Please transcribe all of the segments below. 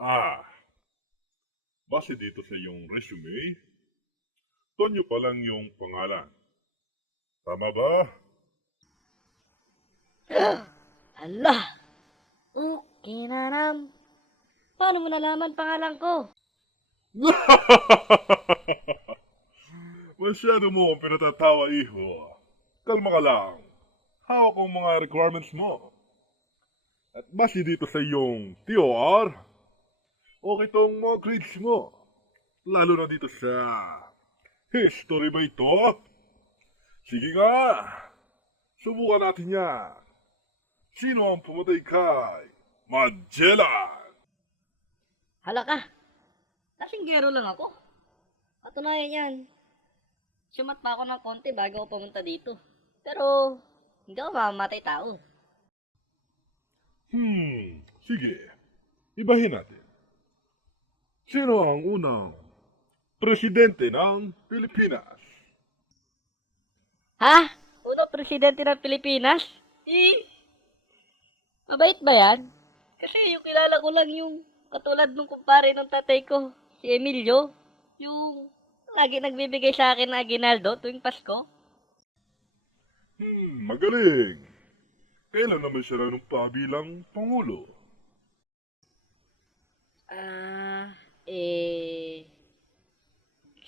Ah, base dito sa iyong resume, Tonyo pa lang yung pangalan. Tama ba? Hala! Okay na Paano mo nalaman pangalan ko? Masyado mo akong pinatatawa, iho. Kalma ka lang. Hawak ang mga requirements mo. At base dito sa iyong TOR, okay tong mga grades mo. Lalo na dito sa history ba ito? Sige nga, subukan natin yan. Sino ang pumatay kay Magellan? Hala ka! Lasinggero lang ako. Patunayan yan. Sumat pa ako ng konti bago ako pumunta dito. Pero, hindi ako mamamatay tao. Sige. Ibahin natin. Sino ang unang presidente ng Pilipinas? Ha? Unang presidente ng Pilipinas? Mabait ba yan? Kasi yung kilala ko lang yung katulad nung kumpare ng tatay ko, si Emilio. Yung lagi nagbibigay sa akin ng aguinaldo tuwing Pasko. Magaling. Kailan naman siya nanumpa bilang Pangulo? Ah, eh...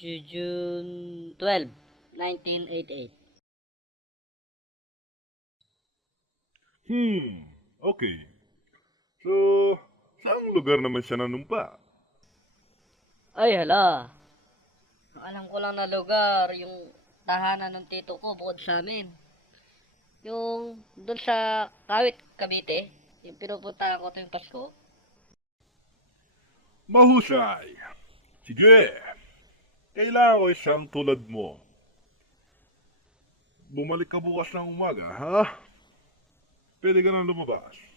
June 12, 1988. Okay. So, saang lugar naman siya nanumpa? Ay, hala. Ang alam ko lang na lugar, yung tahanan ng tito ko bukod sa amin. Yung doon sa Kawit, Cavite, yung pinupunta ko tuwing Pasko. Mahusay. Sige. Kailangan ko isang tulad mo. Bumalik ka bukas ng umaga, ha? Pwede ka na lumabas.